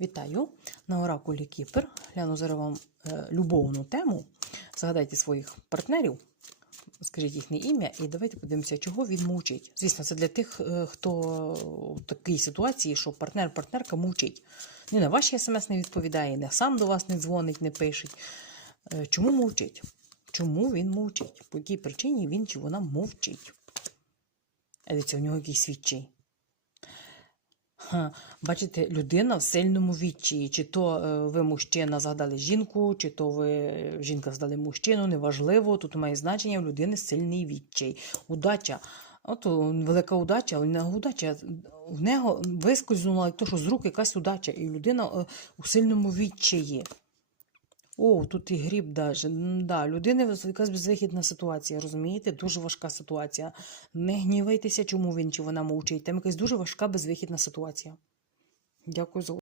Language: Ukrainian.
Вітаю на Оракулі Кіпер. Гляну зараз вам е, любовну тему. Згадайте своїх партнерів, скажіть їхнє ім'я, і давайте подивимося, чого він мовчить. Звісно, це для тих, е, хто в такій ситуації, що партнер-партнерка мовчить. Ні на ваші смс не відповідає, не сам до вас не дзвонить, не пишеть. Е, Чому мовчить? Чому він мовчить? По якій причині він чи вона мовчить? А у нього якийсь свідчий. Бачите, людина в сильному відчаї. Чи то е, ви мужчина згадали жінку, чи то ви жінка згадали мужчину, неважливо. Тут має значення у людини сильний відчай. Удача. От велика удача, але не удача. В нього вискользнула то, що з рук якась удача, і людина е, у сильному відчаї. О, тут і гріб даже. Да, людина якась безвихідна ситуація, розумієте? Дуже важка ситуація. Не гнівайтеся, чому він чи вона мовчить. Там якась дуже важка безвихідна ситуація. Дякую за